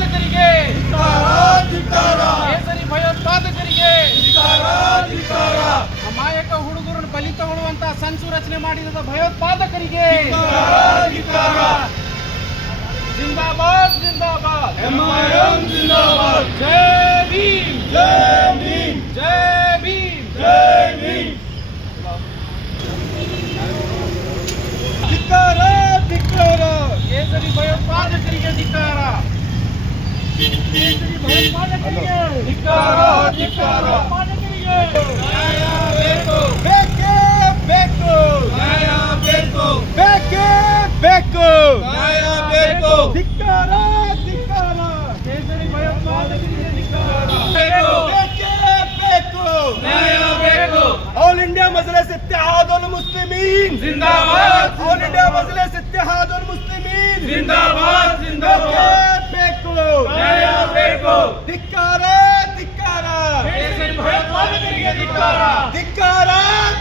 ಭಯೋತ್ಪಾದಕರಿಗೆ ಕೇಸರಿ ಭಯೋತ್ಪಾದಕರಿಗೆ ಅಮಾಯಕ ಹುಡುಗರನ್ನು ಬಲಿ ತಗೊಳ್ಳುವಂತ ಸಂಚು ರಚನೆ ಮಾಡಿದ ಭಯೋತ್ಪಾದಕರಿಗೆ ಜಿಂದಾಬಾದ್ ಜಿಂದಾಬಾದ್ MIM ಜಿಂದಾಬಾದ್ ಜೈ ಭೀಮ್ ಜೈ ಭೀಮ್ ಜೈ ಭೀಮ್ ಜೈ ಭೀಮ್ ಧಿಕ್ಕಾರ ಧಿಕ್ಕಾರ ಕೇಸರಿ ಭಯೋತ್ಪಾದಕರಿಗೆ ಧಿಕ್ಕಾರ ಕೇಸರಿ ಭಯೋತ್ಪಾದಕರಿಗೆ ಧಿಕ್ಕಾರ ಧಿಕ್ಕಾರ ಭಯೋತ್ಪಾದಕರಿಗೆ ನ್ಯಾಯ ಬೇಕು ಬೇಕೇ ಬೇಕು ನ್ಯಾಯ ಬೇಕು ಬೇಕೇ ಬೇಕು ನ್ಯಾಯ ಬೇಕು ಧಿಕ್ಕಾರ ಧಿಕ್ಕಾರ ಕೇಸರಿ ಭಯೋತ್ಪಾದಕರಿಗೆ ಧಿಕ್ಕಾರ ಬೇಕೇ ಬೇಕು ನ್ಯಾಯ ಬೇಕು ಆಲ್ ಇಂಡಿಯಾ ಮಜ್ಲಿಸ್ ಇತ್ತಿಹಾದುಲ್ ಮುಸ್ಲಿಮೀನ್ ಜಿಂದಾಬಾದ್ ಆಲ್ ಇಂಡಿಯಾ ಮಜ್ಲಿಸ್ ಇತ್ತಿಹಾದುಲ್ ಮುಸ್ಲಿಮೀನ್ ಜಿಂದಾಬಾದ್ ಜಿಂದಾಬಾದ್ ಬೇಕು ನ್ಯಾಯ ಬೇಕು ಧಿಕ್ಕಾರ ಧಿಕ್ಕಾರ ಕೇಸರಿ ಭಯೋತ್ಪಾದಕರಿಗೆ ಧಿಕ್ಕಾರ ಧಿಕ್ಕಾರ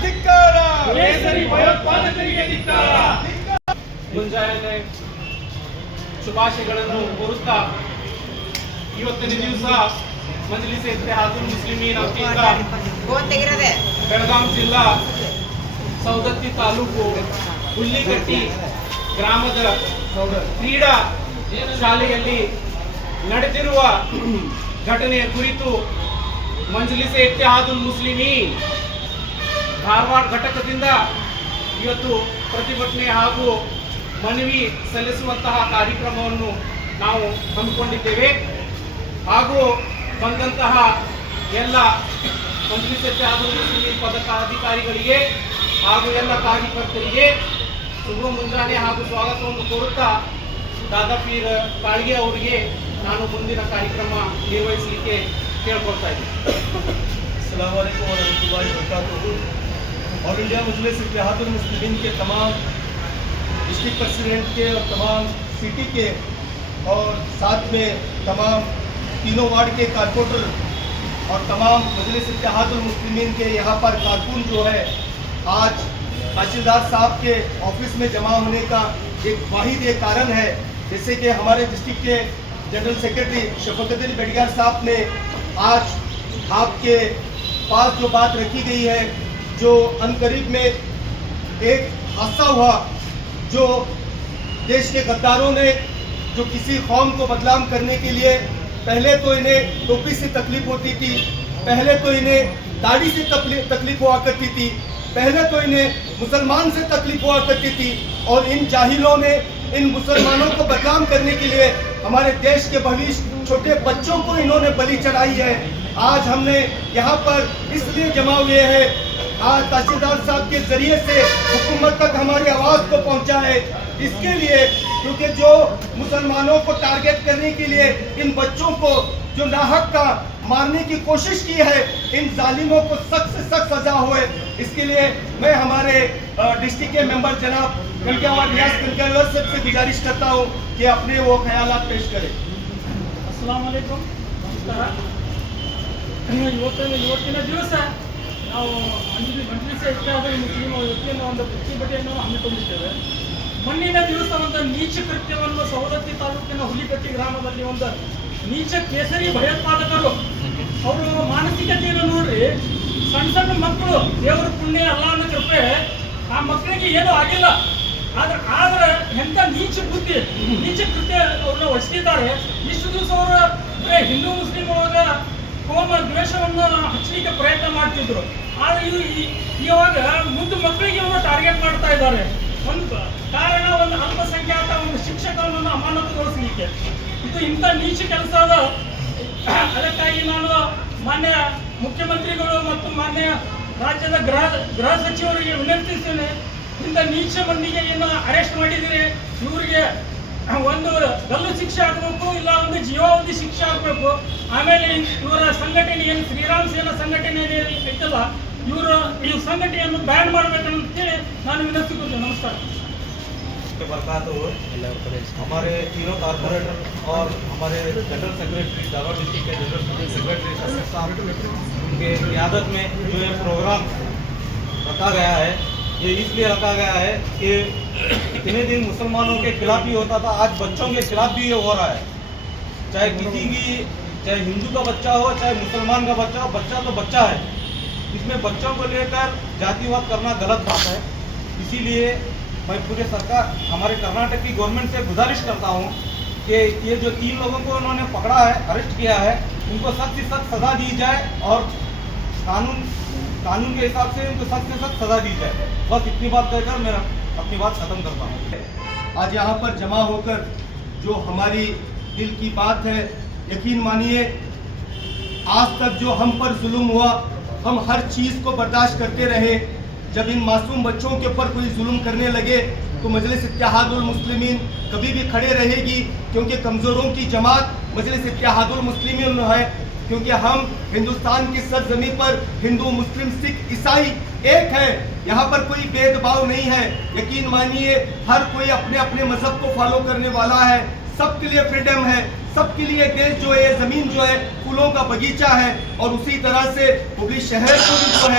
ಧಿಕ್ಕಾರ ಕೇಸರಿ ಭಯೋತ್ಪಾದಕರಿಗೆ ಧಿಕ್ಕಾರ ಮುಂಜಾನೆ ಶುಭಾಶಯಗಳನ್ನು ಕೋರುತ್ತಾ ಇವತ್ತಿನ ದಿವಸ ಮಜ್ಲಿಸ್ ಇತ್ತಿಹಾದುಲ್ ಮುಸ್ಲಿಮೀನ್ ವತಿಯಿಂದ ಬೆಳಗಾಂ ಜಿಲ್ಲಾ ಸೌದತ್ತಿ ತಾಲೂಕು ಹುಲ್ಲಿಗಟ್ಟಿ ಗ್ರಾಮದ ಕ್ರೀಡಾ ಶಾಲೆಯಲ್ಲಿ ನಡೆದಿರುವ ಘಟನೆಯ ಕುರಿತು ಮಜ್ಲಿಸ್ ಇತ್ತಿಹಾದುಲ್ ಮುಸ್ಲಿಮೀನ್ ಧಾರವಾಡ ಘಟಕದಿಂದ ಇವತ್ತು ಪ್ರತಿಭಟನೆ ಹಾಗೂ ಮನವಿ ಸಲ್ಲಿಸುವಂತಹ ಕಾರ್ಯಕ್ರಮವನ್ನು ನಾವು ಹಮ್ಮಿಕೊಂಡಿದ್ದೇವೆ ಹಾಗೂ ಬಂದಂತಹ ಎಲ್ಲ ಮಜ್ಲಿಸ್ ಇತ್ತಿಹಾದುಲ್ ಮುಸ್ಲಿಮೀನ್ ಪದಾಧಿಕಾರಿಗಳಿಗೆ ಹಾಗೂ ಎಲ್ಲ ಕಾರ್ಯಕರ್ತರಿಗೆ ಶುಭ ಮುಂಜಾನೆ ಹಾಗೂ ಸ್ವಾಗತವನ್ನು ಕೋರುತ್ತಾ ದಾದಾಪೀರ್ ಕಾಳ್ಗೆ ಅವರಿಗೆ ನಾನು ಮುಂದಿನ ಕಾರ್ಯಕ್ರಮ ನಿರ್ವಹಿಸಲಿಕ್ಕೆ ಕೇಳ್ಕೊಳ್ತಾ ಇದ್ದೀನಿ. अस्सलाम वालेकुम वरहमतुल्लाहि वबरकातुहू। ऑल इंडिया मजलिस इत्तेहादुल मुस्लिमीन के तमाम डिस्ट्रिक्ट प्रेसिडेंट के और तमाम सिटी के और साथ में तमाम तीनों वार्ड के कारपोरेटर और तमाम मजलिस इत्तेहादुल मुस्लिमीन के यहाँ पर कारकुन जो है आज तहसीलदार साहब के ऑफिस में जमा होने का एक वाहिद ये कारण है, जैसे कि हमारे डिस्ट्रिक्ट के जनरल सेक्रेटरी शफकतुल बड़ियार साहब ने आज आपके पास जो बात रखी गई है, जो अनकरीब में एक हादसा हुआ, जो देश के गद्दारों ने जो किसी कौम को बदनाम करने के लिए पहले तो इन्हें टोपी से तकलीफ होती थी, पहले तो इन्हें दाढ़ी से तकलीफ हुआ करती थी, पहले तो इन्हें मुसलमान से तकलीफ हुआ करती थी, और इन जाहिलों ने इन मुसलमानों को बदनाम करने के लिए हमारे देश के भविष्य छोटे बच्चों को इन्होंने बलि चढ़ाई है। आज हमने यहाँ पर इसलिए जमा हुए हैं, आज तहसीलदार साहब के जरिए से हुकूमत तक हमारी आवाज़ को पहुँचा है, इसके लिए क्योंकि जो मुसलमानों को टारगेट करने के लिए इन बच्चों को जो नाहक का मारने की कोशिश की है, इन जालिमों को सख्त से सख्त सजा होए, इसके लिए मैं हमारे डिस्ट्रिक्ट के मेंबर जनाब कनकावर रियाज कनकावर साहब से गुजारिश करता हूँ कि अपने वो ख्यालात पेश करें। ಅಸ್ಸಲಾಮ್ ಅಲೈಕುಮ್, ನಮಸ್ಕಾರ. ಇವತ್ತಿನ ದಿವಸ ನಾವು ಮಜ್ಲಿಸ್ ಇತ್ತಿಹಾದುಲ್ ಮುಸ್ಲಿಮ್ ವತಿಯಿಂದ ಒಂದು ಪ್ರತಿಭಟನೆಯನ್ನು ಹಮ್ಮಿಕೊಂಡಿದ್ದೇವೆ. ಮೊನ್ನಿನ ದಿವಸ ಒಂದು ನೀಚ ಕೃತ್ಯವನ್ನು ಸವದತ್ತಿ ತಾಲೂಕಿನ ಹುಲಿಕಟ್ಟಿ ಗ್ರಾಮದಲ್ಲಿ ಒಂದು ನೀಚ ಕೇಸರಿ ಭಯೋತ್ಪಾದಕರು ಅವರು ಮಾನಸಿಕತೆಯನ್ನು ನೋಡ್ರಿ, ಸಣ್ಣ ಸಣ್ಣ ಮಕ್ಕಳು ದೇವರ ಪುಣ್ಯ ಅಲ್ಲಾಹನ ಕೃಪೆ, ಆ ಮಕ್ಕಳಿಗೆ ಏನೂ ಆಗಿಲ್ಲ, ಆದ್ರೆ ಎಂತ ನೀಚ ಬುದ್ಧಿ ನೀಚ ಕೃತ್ಯ ಅವ್ರನ್ನ ಹೊಸಿದ್ದಾರೆ. ಇಷ್ಟು ದಿವಸ ಅವರು ಹಿಂದೂ ಮುಸ್ಲಿಂ ಒಳಗ ಕೋಮ ದ್ವೇಷವನ್ನು ಹಚ್ಚಲಿಕ್ಕೆ ಪ್ರಯತ್ನ ಮಾಡ್ತಿದ್ರು, ಆದ್ರೆ ಇವಾಗ ಮುಂದೆ ಮಕ್ಕಳಿಗೆ ಅವರು ಟಾರ್ಗೆಟ್ ಮಾಡ್ತಾ ಇದ್ದಾರೆ. ಒಂದು ಕಾರಣ ಒಂದು ಅಲ್ಪಸಂಖ್ಯಾತ ಒಂದು ಶಿಕ್ಷಕರನ್ನು ಅಮಾನತುಗೊಳಿಸಲಿಕ್ಕೆ. ಇದು ಇಂಥ ನೀಚ ಕೆಲಸ ಅದ. ಅದಕ್ಕಾಗಿ ನಾನು ಮಾನ್ಯ ಮುಖ್ಯಮಂತ್ರಿಗಳು ಮತ್ತು ಮಾನ್ಯ ರಾಜ್ಯದ ಗೃಹ ಸಚಿವರಿಗೆ ವಿನಂತಿಸ್ತೇನೆ, ಇಂಥ ನೀಚ ಮಂದಿಗೆ ಏನು ಅರೆಸ್ಟ್ ಮಾಡಿದರೆ ಇವರಿಗೆ ಒಂದು ಗಲ್ಲು ಶಿಕ್ಷೆ ಆಗಬೇಕು, ಇಲ್ಲ ಒಂದು ಜೀವಾವಧಿ ಶಿಕ್ಷೆ ಆಗಬೇಕು. ಆಮೇಲೆ ಇವರ ಸಂಘಟನೆ ಏನು ಶ್ರೀರಾಮ್ ಸೇನಾ ಸಂಘಟನೆ ಐತಲ್ಲ, ಈ ಸಂಘಟನೆಯನ್ನು ಬ್ಯಾನ್ ಮಾಡಬೇಕಂತೇಳಿ ನಾನು ವಿನಂತಿಸುತ್ತೇನೆ. ನಮಸ್ಕಾರ. हमारे तीनों कारपोरेटर और हमारे जनरल सेक्रेटरी धारवाड़ डिस्ट्रिक्ट के जनरल सेक्रेटरी साहब उनके क़ियादत में जो ये प्रोग्राम रखा गया है, ये इसलिए रखा गया है कि इतने दिन मुसलमानों के खिलाफ ही होता था, आज बच्चों के खिलाफ भी ये हो रहा है। चाहे किसी भी, चाहे हिंदू का बच्चा हो चाहे मुसलमान का बच्चा हो, बच्चा तो बच्चा है। इसमें बच्चों को लेकर जातिवाद करना गलत बात है। इसीलिए मैं पूरे सरकार, हमारे कर्नाटक की गवर्नमेंट से गुजारिश करता हूँ कि ये जो 3 लोगों को उन्होंने पकड़ा है, अरेस्ट किया है, उनको सख्त से सख्त सज़ा दी जाए और कानून के हिसाब से उनको सख्त से सख्त सज़ा दी जाए। बस इतनी बात कहकर मैं अपनी बात खत्म करता हूँ। आज यहाँ पर जमा होकर जो हमारी दिल की बात है, यकीन मानिए आज तक जो हम पर जुल्म हुआ, हम हर चीज़ को बर्दाश्त करते रहे। जब इन मासूम बच्चों के ऊपर कोई जुल्म करने लगे तो मजलिस इत्तेहादुल मुस्लिमीन कभी भी खड़े रहेगी, क्योंकि कमज़ोरों की जमात मजलिस इत्तेहादुल मुस्लिमीन है। क्योंकि हम हिंदुस्तान की सरजमीन पर हिंदू, मुस्लिम, सिख, ईसाई एक है। यहाँ पर कोई भेदभाव नहीं है। यकीन मानिए हर कोई अपने अपने मजहब को फॉलो करने वाला है। सबके लिए फ्रीडम है, सबके लिए देश जो है, ज़मीन जो है, फूलों का बगीचा है। और उसी तरह से हुबली शहर को भी जो है